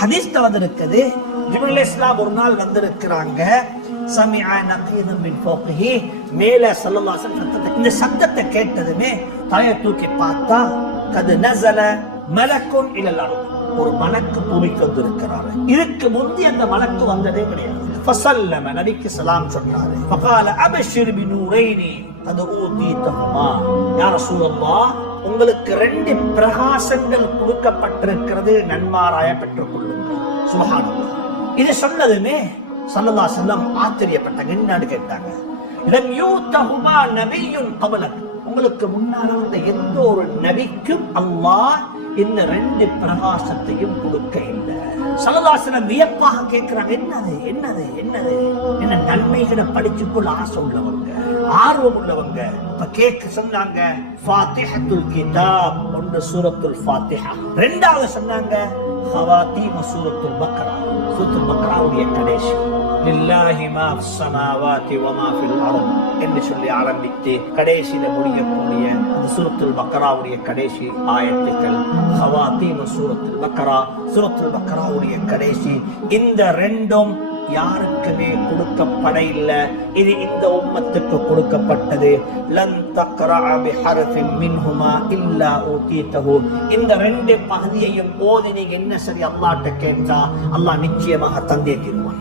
ஹதீஸ்ல வந்திருக்குது. ஜிபுல் இஸ்லாம் ஒரு நாள் வந்திருக்கிறாங்க. சமிஆ நகீதம் மின் ஃபௌகிஹி. மேல ஸல்லல்லாஹு சத்தத்தை இந்த சத்தத்தை கேட்டதுமே தலையை தூக்கி பார்த்தா கது நசல மலக்கும் இலல் ஒரு மலக்கு பூமிக்கு வந்திருக்கிறார். இதுக்கு முந்தி அந்த மலக்கு வந்ததே கிடையாது. ஃபசல்லம நபிக்கு சலாம் சொன்னாரு. ஃபகால அபஷிர் பினூரைனி அது ஊதீதஹுமா யா ரசூலல்லாஹ் உங்களுக்கு ரெண்டு பிரகாசங்கள் கொடுக்கப்பட்டிருக்கிறது நன்மாராய பெற்றுக் கொள்ளுங்கள் சுபஹானல்லாஹ் இது சொன்னதுமே சல்லல்லா செல்லம் ஆச்சரியப்பட்டாங்க என்னன்னு கேட்டாங்க. லம் யூத்தஹுமா நபியுன் கபலக். உங்களுக்கு முன்னால வந்த எந்த ஒரு நபிக்கும் அல்லாஹ் இந்த ரெண்டு பிரகாசத்தையும் கொடுக்க இல்லை. சலதாசன வியப்பாக கேட்கிறாங்க என்னது என்னது என்னது? என்ன நன்மைகளை படிச்சுக்கொள்ள ஆசை உள்ளவங்க ஆர்வம் உள்ளவங்க. இப்ப கேட்க சொன்னாங்க ஃபாத்திஹத்துல் கிதாப் ஒன்று சூரத்துல் ஃபாத்திஹா. ரெண்டாவது சொன்னாங்க ஹவாத்தீம சூரத்துல் பக்ரா. சூரத்துல் பக்ராவுடைய கடைசி. லில்லாஹி மா சமாவாதி வ மா ஃபில் அர்த் என்று சொல்லி ஆரம்பித்து கடைசியில முடியக்கூடிய அந்த சூரத்துல் பக்ராவுடைய கடைசி ஆயத்துக்கள். ஹவாத்தீம் சூரத்துல் பக்ரா சூரத்துல் பக்கராவுடைய கடைசி. இந்த ரெண்டும் யாருக்குமே கொடுக்கப்பட இல்லை இது இந்த உம்மத்துக்கு கொடுக்கப்பட்டது. லன் தக்ரா பிஹர்ஃபின் மின்ஹுமா இல்லா ஊதீதஹு இந்த ரெண்டு பகுதியையும் ஓதி நீங்க என்ன சரி அல்லாஹ்ட்ட கேட்டா அல்லாஹ் நிச்சயமாக தந்தே தீர்வான்